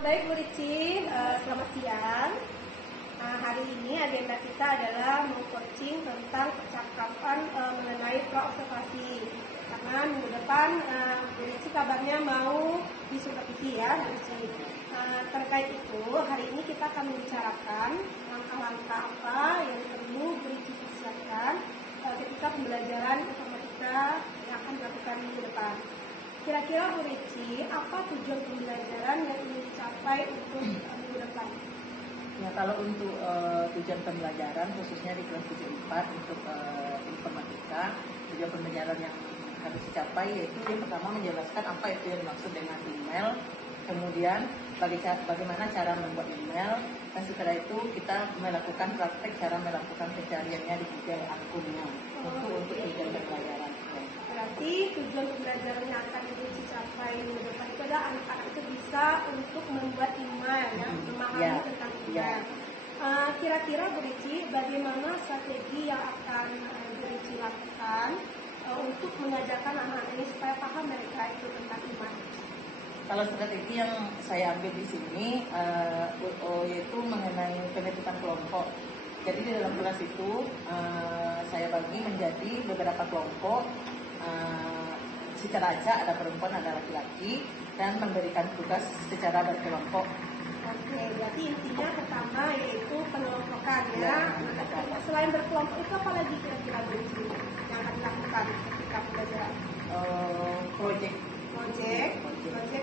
Baik Bu Rici, selamat siang. Hari ini agenda kita adalah coaching tentang percakapan mengenai pra-observasi. Karena minggu depan Bu Rici kabarnya mau disupervisi ya Bu Rici. Terkait itu, hari ini kita akan membicarakan langkah-langkah apa yang perlu Bu Rici persiapkan ketika pembelajaran informatika yang akan dilakukan minggu depan. Kira-kira Bu Rici, apa tujuan pembelajaran yang ingin dicapai untuk minggu depan? Ya, kalau untuk tujuan pembelajaran khususnya di kelas 74 untuk informatika, tujuan pembelajaran yang harus dicapai yaitu yang pertama menjelaskan apa itu yang dimaksud dengan email, kemudian bagaimana cara membuat email, dan setelah itu kita melakukan praktek cara melakukan pencariannya di Google akunnya untuk tujuan pembelajaran. Berarti tujuan pembelajaran yang akan dicapai minggu depan itu adalah anak-anak itu bisa untuk membuat email, memahami tentang email. Kira-kira Bu Rici, bagaimana strategi yang akan Bu Rici lakukan untuk mengajarkan anak-anak ini supaya paham mereka itu tentang email? Kalau strategi yang saya ambil di sini yaitu mengenai penutupan kelompok. Jadi di dalam kelas itu saya bagi menjadi beberapa kelompok. Secara acak ada perempuan, ada laki-laki, dan memberikan tugas secara berkelompok. Oke, berarti intinya pertama yaitu pengelompokan ya. Selain berkelompok itu apa lagi kira-kira Bu Rici yang akan dilakukan ketika pembelajaran? Project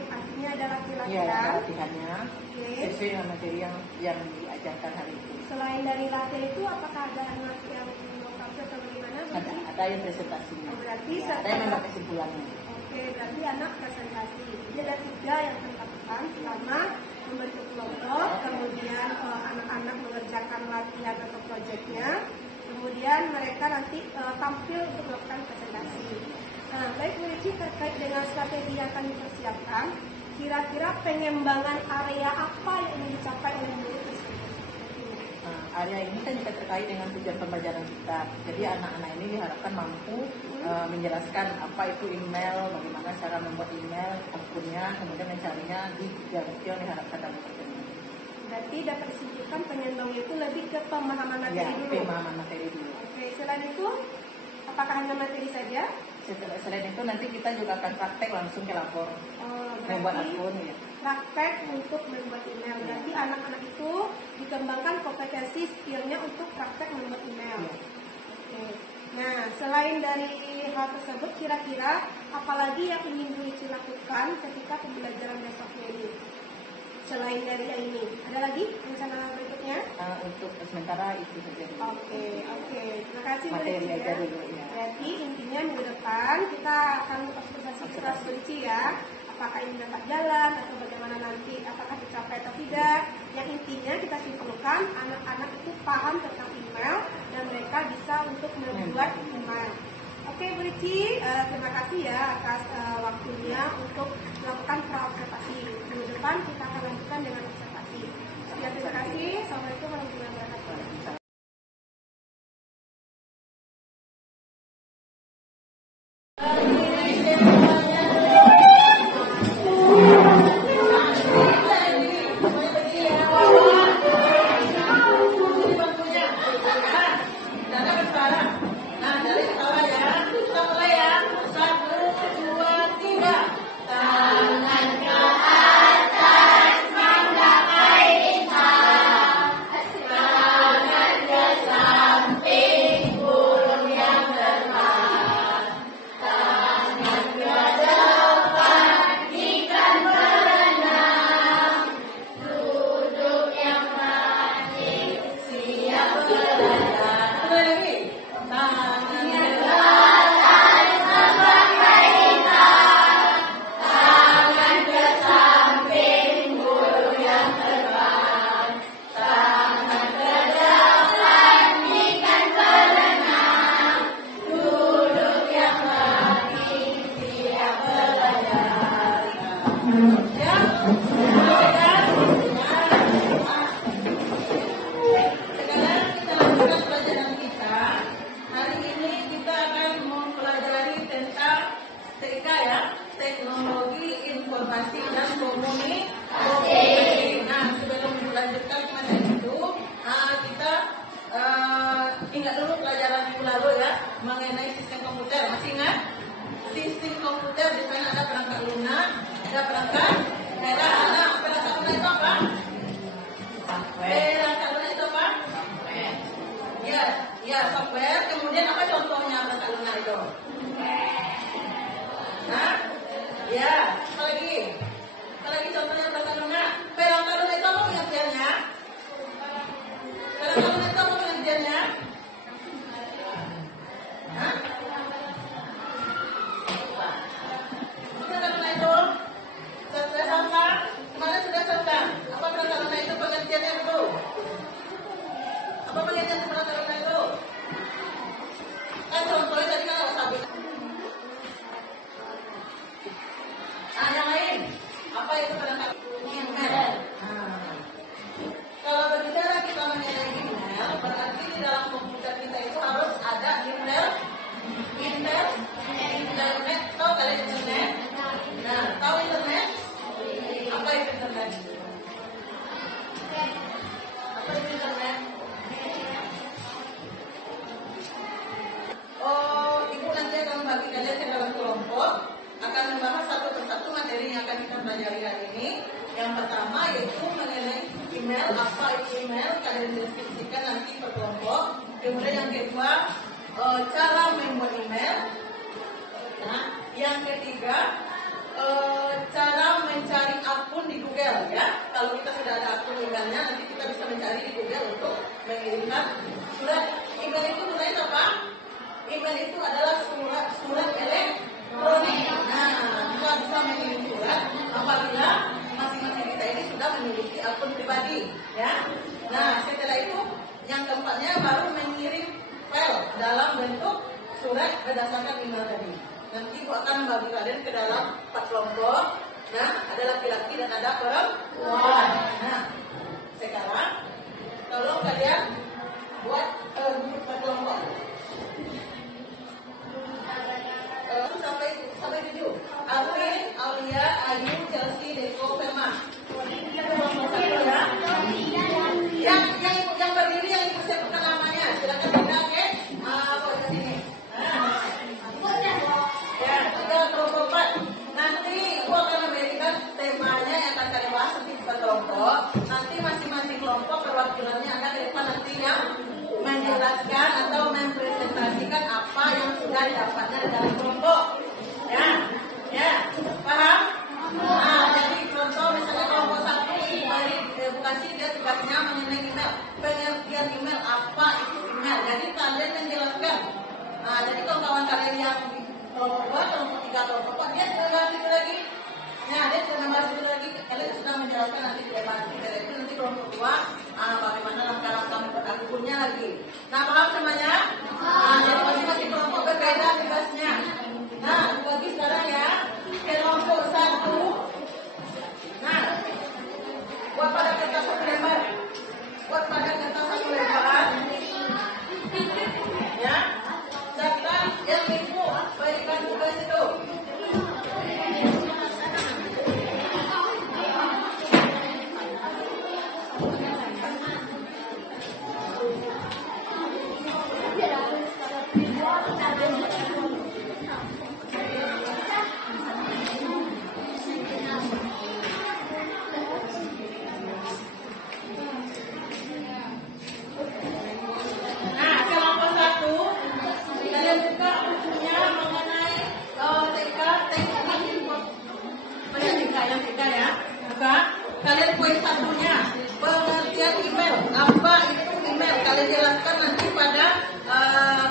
artinya ada laki-laki ya, ya. latihannya sesuai dengan materi yang diajarkan hari itu. Selain dari latihan itu, apakah ada anak yang lokasi atau bagaimana? Ada yang presentasinya. Berarti ada yang membuat kesimpulannya. Oke, berarti anak presentasi. Jadi ada 3 yang akan dilakukan. Pertama, membentuk kelompok, kemudian anak-anak mengerjakan latihan atau proyeknya, kemudian mereka nanti tampil untuk melakukan presentasi. Nah, baik Bu Rici, terkait dengan strategi yang akan dipersiapkan, kira-kira pengembangan area apa yang ingin dicapai oleh Bu Rici? Area ini kan juga terkait dengan tujuan pembelajaran kita. Jadi anak-anak ini diharapkan mampu menjelaskan apa itu email, bagaimana cara membuat email, akunnya, kemudian mencarinya di Google. Itu yang diharapkan dalam pertemuan. Berarti dapat disimpulkan pengembangan itu lebih ke pemahaman materi dulu. Pemahaman materi dulu. Oke, selain itu, apakah hanya materi saja? Selain itu nanti kita juga akan praktek langsung ke lapor, membuat akun ya. Praktek untuk membuat email. Berarti anak-anak itu dikembangkan kompetensi skillnya untuk praktek membuat email. Oke. Nah, selain dari hal tersebut, kira-kira apalagi yang ingin Bu Rici lakukan ketika pembelajaran besoknya ini? Selain dari ini, ada lagi rencana berikutnya? Untuk sementara itu saja. Oke. Terima kasih Bu Materi Rici aja ya. dulu ya. Berarti intinya minggu depan kita akan observasi kelas Bu Rici ya. Apakah ini dapat jalan atau bagaimana nanti, apakah dicapai atau tidak. Yang intinya kita simpulkan anak-anak itu paham tentang email dan mereka bisa untuk membuat email. Oke Bu Rici, terima kasih ya atas waktunya untuk melakukan pra-observasi. Minggu depan kita akan lanjutkan dengan observasi. Sekian, terima kasih. Assalamualaikum warahmatullahi wabarakatuh. yaitu mengenai email, apa itu email, kalian deskripsikan nanti per kelompok. Kemudian yang kedua, cara membuat email. Nah, yang ketiga, cara mencari akun di Google ya. Kalau kita sudah ada akun emailnya, nanti kita bisa mencari di Google untuk mengirimkan surat. Email itu sebenarnya apa? Email itu adalah surat elektronik. Nah, kita bisa mengirim surat apabila masing-masing kita ini sudah memiliki akun pribadi ya. Nah, setelah itu yang keempatnya baru mengirim file dalam bentuk surat berdasarkan email tadi. Nanti Ibu akan membagi kalian ke dalam 4 kelompok. Nah, ada laki-laki dan ada perempuan. Nah, sekarang tolong kalian buat grup per kelompok. Sampai 7. Alvin, Aulia, Ayu, Chelsea, Deko, Firma. Kelompok 1 ya. Yang berdiri yang ikut sebutkan namanya. Silakan pindah ke ke sini. Ya, kita kelompok 4. Nanti Ibu akan memberikan temanya yang akan kalian bahas nanti per kelompok. Nanti masing-masing kelompok perwakilannya akan ke depan nanti yang menjelaskan atau mempresentasikan apa yang sudah didapatnya dari kelompok. Ya, paham? Nah, jadi contoh misalnya kelompok 1 dari edukasi dia tugasnya mengenai email, pengertian email, apa itu email. Jadi kalian menjelaskan. Nah, jadi kawan-kawan kalian yang di kelompok 2, kelompok 3, kelompok 4 dia bahas itu lagi. Nah, dia tidak bahas itu lagi. Kalian sudah menjelaskan nanti di depan. Itu nanti kelompok 2 bagaimana langkah-langkah membuat akunnya lagi. Nah, paham semuanya? Nah, jadi masing-masing kelompok berbeda tugasnya. Nah, bagi sekarang ya, kelompok 1. Nah, buat pada kertas 1 lembar. Buat pada kertas 1 lembar. Ya, catat yang Ibu berikan tugas itu. Kalian poin 1-nya pengertian email. Apa itu email? Kalian jelaskan nanti pada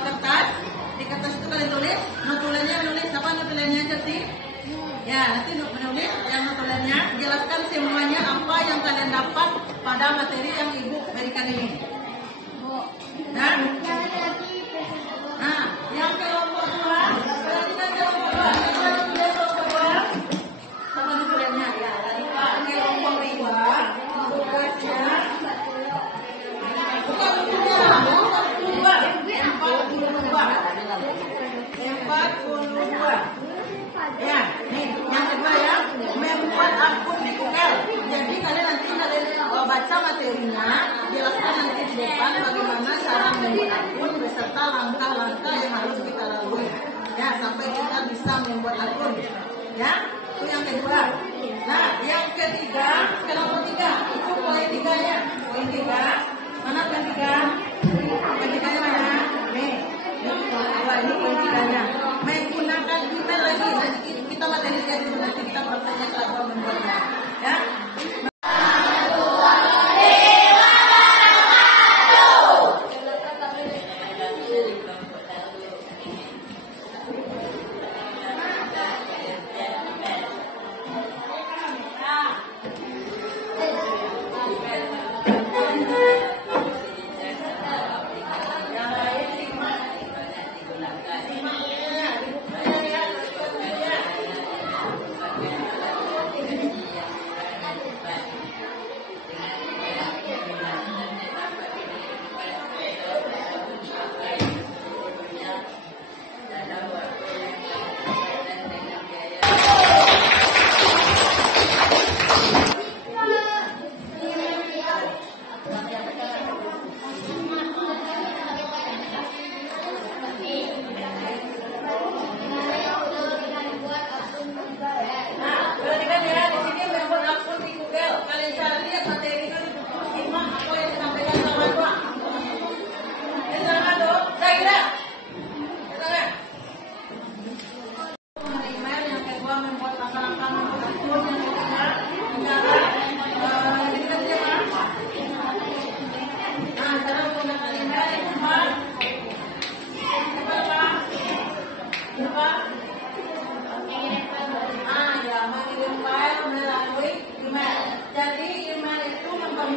kertas. Di kertas itu kalian tulis. Notulennya menulis apa notulennya aja sih? Ya, nanti menulis yang notulennya. Jelaskan semuanya apa yang kalian dapat pada materi yang Ibu berikan ini. Nah, yang kelompok 2, perhatikan kelompok 2. Sama notulennya ya. Ya, nih yang kedua ya, membuat akun di Google. Jadi kalian nanti baca materinya, jelaskan nanti di depan bagaimana cara membuat akun beserta langkah-langkah yang harus kita lalui. Ya, sampai kita bisa membuat akun. Ya, itu yang kedua. Nah, yang ketiga, kelompok 3, itu poin 3-nya. Poin 3, mana poin 3? Poin 3-nya mana? Nih, ini poin 3-nya. Menggunakan email lagi. Nanti kita materi jadi nanti kita bertanya kalau membuatnya. Ya.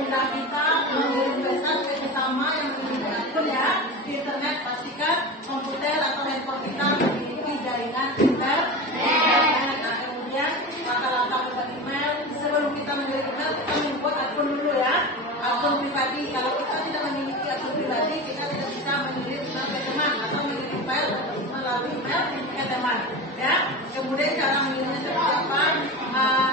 agenda kita investasi sesama yang memiliki akun ya di internet, pastikan komputer atau handphone kita memiliki jaringan internet. Nah, kemudian langkah-langkah membuat email. Sebelum kita memiliki email, kita membuat akun dulu ya, akun pribadi. Kalau kita tidak memiliki akun pribadi, kita tidak bisa mengirim email ke teman atau mengirim file melalui email ke teman ya. Kemudian cara mengirimnya seperti apa?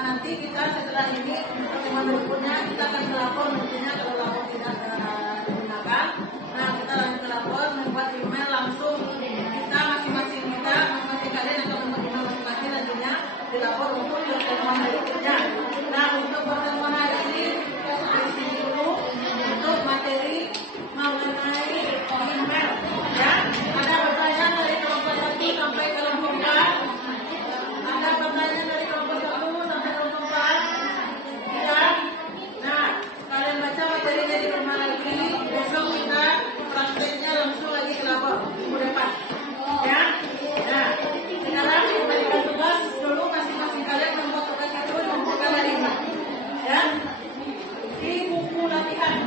Nanti kita setelah ini pertemuan berikutnya kita akan melapor tentunya kalau lapor tidak digunakan. Nah, kita lanjut ke lapor, membuat email langsung kita masing-masing kalian akan membuat email masing-masing nantinya dilapor untuk pertemuan berikutnya. Nah, untuk pertemuan hari ini kita sudah di sini dulu untuk materi mengenai email ya. Ada pertanyaan dari kelompok 1 sampai kelompok 4? Ada pertanyaan dari kelompok 1 sampai kelompok 4? Tidak? Nah, kalian baca materinya di rumah lagi. Besok kita prakteknya langsung lagi ke lapor minggu depan. Ya? Nah, sekarang kembalikan tugas dulu masing-masing kalian membuat tugas itu mengumpulkan hari ini. Ya? Di buku latihan.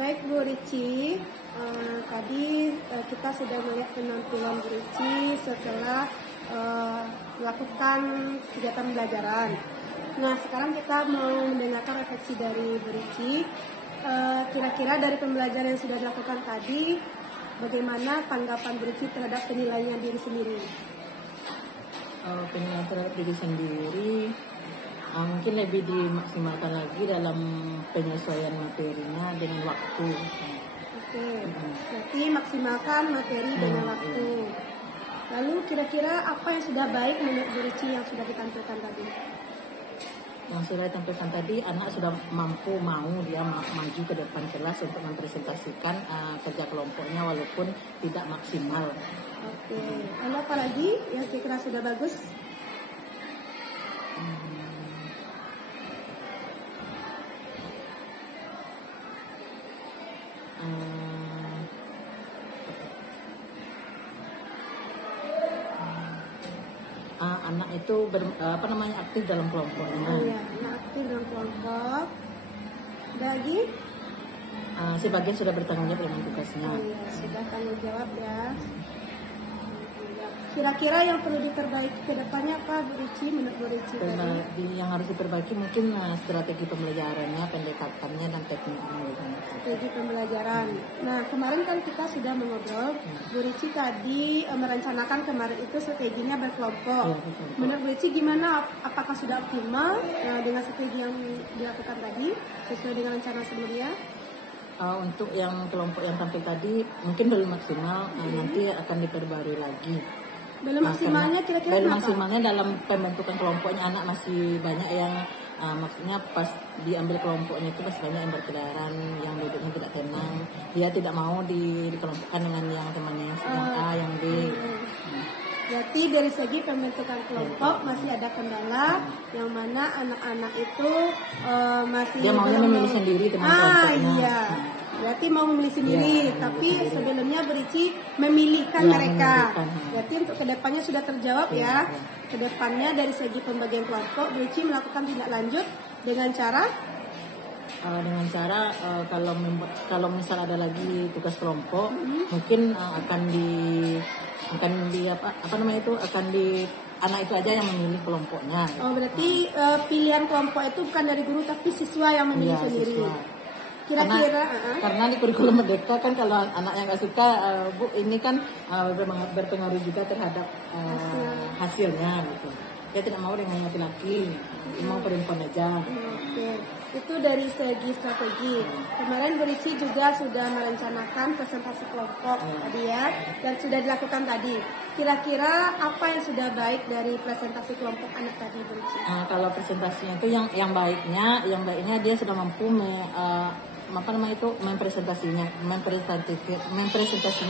Baik Bu Rici, tadi kita sudah melihat penampilan Bu Rici setelah melakukan kegiatan pembelajaran. Nah, sekarang kita mau mendengarkan refleksi dari Bu Rici. Kira-kira dari pembelajaran yang sudah dilakukan tadi, bagaimana tanggapan Bu Rici terhadap penilaian diri sendiri? Penilaian terhadap diri sendiri mungkin lebih dimaksimalkan lagi dalam penyesuaian materinya dengan waktu. Oke, berarti maksimalkan materi dengan waktu. Lalu kira-kira apa yang sudah baik menurut Bu Rici yang sudah ditampilkan tadi? Yang sudah ditampilkan tadi, anak sudah mau dia maju ke depan kelas untuk mempresentasikan kerja kelompoknya walaupun tidak maksimal. Oke, lalu apa lagi yang kira-kira sudah bagus? Anak itu aktif dalam kelompoknya. Oh iya, anak aktif dalam kelompok. Lagi? Sebagian sudah bertanggung jawab dengan tugasnya. Oh iya, sudah tanggung jawab ya. Kira-kira yang perlu diperbaiki ke depannya apa Bu Rici, menurut Bu Rici? Yang harus diperbaiki mungkin strategi pembelajarannya, pendekatannya dan tekniknya. Strategi pembelajaran. Nah, kemarin kan kita sudah mengobrol, Bu Rici tadi merencanakan kemarin itu strateginya berkelompok. Ya, menurut Bu Rici gimana? Apakah sudah optimal dengan strategi yang dilakukan tadi sesuai dengan rencana sebelumnya? Untuk yang kelompok yang tampil tadi mungkin belum maksimal, nanti akan diperbarui lagi. Belum maksimalnya kira-kira belum kenapa? maksimalnya dalam pembentukan kelompoknya anak masih banyak yang maksudnya pas diambil kelompoknya itu masih banyak yang berkeliaran, yang duduknya tidak tenang, dia tidak mau dikelompokkan dengan yang temannya yang A, yang B. Berarti dari segi pembentukan kelompok masih ada kendala, yang mana anak-anak itu masih dia maunya memilih sendiri teman kelompoknya. Iya. Berarti mau memilih sendiri, tapi sebelumnya Bu Rici memilihkan mereka. Berarti untuk kedepannya sudah terjawab ya. Kedepannya dari segi pembagian kelompok, Bu Rici melakukan tindak lanjut dengan cara kalau misal ada lagi tugas kelompok, mungkin akan di anak itu aja yang memilih kelompoknya. Oh, berarti pilihan kelompok itu bukan dari guru tapi siswa yang memilih sendiri. Siswa. Kira-kira karena di kurikulum merdeka kan kalau anak yang nggak suka Bu ini kan berpengaruh juga terhadap hasilnya gitu. Dia tidak mau dengan laki-laki, mau perempuan aja. Oke. Itu dari segi strategi. Kemarin Bu Rici juga sudah merencanakan presentasi kelompok tadi ya, dan sudah dilakukan tadi. Kira-kira apa yang sudah baik dari presentasi kelompok anak tadi Bu Rici? Kalau presentasinya itu yang baiknya dia sudah mampu apa namanya itu mempresentasinya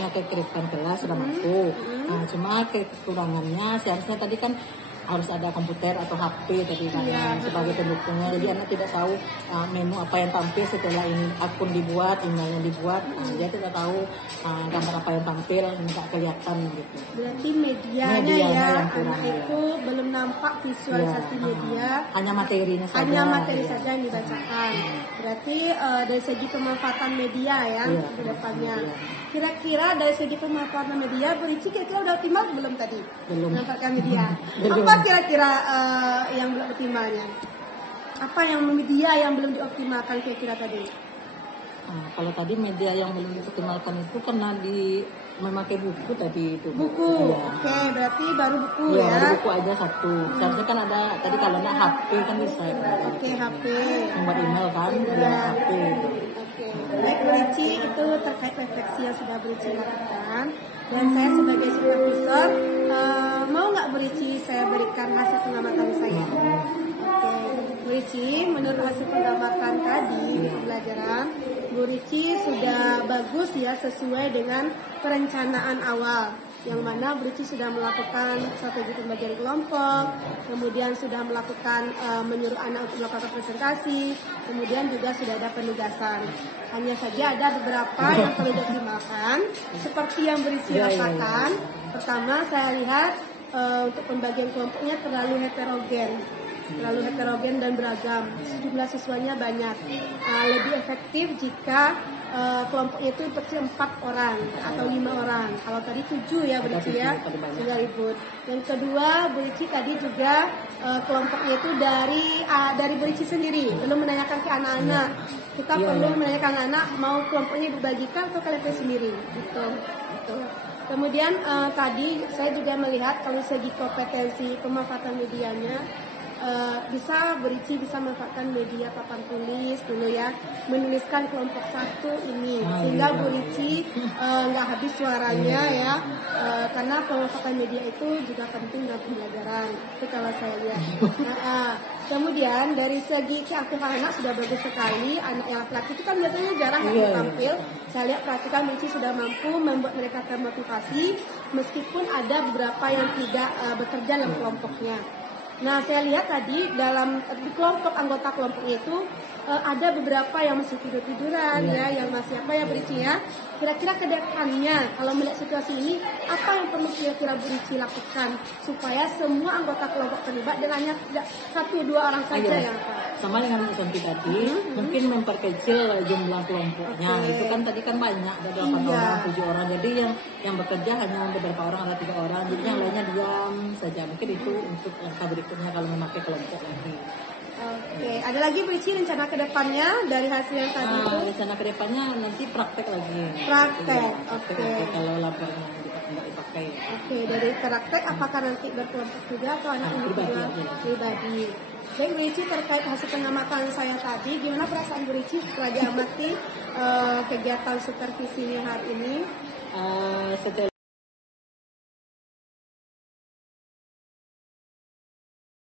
ke rekan kelas sudah mampu. Nah, cuma kekurangannya seharusnya tadi kan harus ada komputer atau HP tadi kan sebagai pendukungnya. Jadi anak tidak tahu menu apa yang tampil setelah ini akun dibuat, emailnya dibuat. Dia tidak tahu gambar apa yang tampil, nggak kelihatan gitu. Berarti medianya ya, anak itu belum nampak visualisasi media. Hanya materinya saja. Hanya materi saja yang dibacakan. Berarti dari segi pemanfaatan media ya ke depannya. Kira-kira dari segi pemanfaatan media, Bu Rici kira-kira udah optimal belum tadi? Belum. Memanfaatkan media. Apa kira-kira yang belum optimalnya? Apa yang media yang belum dioptimalkan kira-kira tadi? Kalau tadi media yang belum dioptimalkan itu karena memakai buku tadi itu. Buku, oke, berarti baru buku ya? Baru buku aja satu. Seharusnya kan ada tadi kalau nak HP kan bisa. Oke, HP. Membuat email kan, HP. Baik Bu Rici, itu terkait refleksi yang sudah Bu Rici lakukan. Dan saya sebagai supervisor, mau nggak Bu Rici saya berikan hasil pengamatan saya? Oke, Bu Rici, menurut hasil pengamatan tadi pembelajaran, Bu Rici sudah bagus ya sesuai dengan perencanaan awal. Yang mana Bu Rici sudah melakukan strategi pembagian kelompok, kemudian sudah melakukan menyuruh anak untuk melakukan presentasi, kemudian juga sudah ada penugasan. Hanya saja ada beberapa yang perlu dioptimalkan, seperti yang Bu Rici rasakan. Pertama, saya lihat untuk pembagian kelompoknya terlalu heterogen dan beragam. Jumlah siswanya banyak. Lebih efektif jika kelompoknya itu seperti 4 orang atau 5 orang. Kalau tadi 7 ya Bu Rici ya, sudah ribut. Yang kedua, Bu Rici tadi juga kelompoknya itu dari Bu Rici sendiri, belum menanyakan ke anak-anak. Kita perlu menanyakan anak mau kelompoknya dibagikan atau kalian sendiri. Gitu. Kemudian tadi saya juga melihat kalau segi kompetensi pemanfaatan medianya, bisa Bu Rici bisa memanfaatkan media papan tulis dulu ya, menuliskan kelompok 1 ini sehingga Bu Rici nggak habis suaranya ya, karena pemanfaatan media itu juga penting dalam pembelajaran itu kalau saya lihat. Kemudian dari segi keaktifan anak sudah bagus sekali. Anak yang laki-laki itu kan biasanya jarang tampil. Saya lihat perhatikan Bu Rici sudah mampu membuat mereka termotivasi meskipun ada beberapa yang tidak bekerja dalam kelompoknya. Nah, saya lihat tadi di kelompok anggota kelompoknya itu ada beberapa yang masih tiduran ya, yang masih apa ya Bu Rici ya. Kira-kira ke depannya kalau melihat situasi ini, apa yang perlu kira-kira Bu Rici lakukan supaya semua anggota kelompok terlibat dan hanya tidak 1-2 orang saja yang sama dengan Bu Santi tadi, mungkin memperkecil jumlah kelompoknya. Itu kan tadi kan banyak, ada 8 orang, 7 orang. Jadi yang bekerja hanya beberapa orang atau 3 orang. Jadi yang lainnya diam saja. Mungkin itu untuk langkah berikutnya kalau memakai kelompok lagi. Oke, ada lagi Bu Rici rencana ke depannya dari hasil yang tadi itu? Rencana ke depannya nanti praktek lagi. Praktek, oke. Kalau laporannya tidak dipakai. Oke, dari praktek apakah nanti berkelompok juga atau anak individual? Pribadi. Baik Bu Rici, terkait hasil pengamatan saya tadi, gimana perasaan Bu Rici setelah diamati kegiatan supervisinya hari ini? Setelah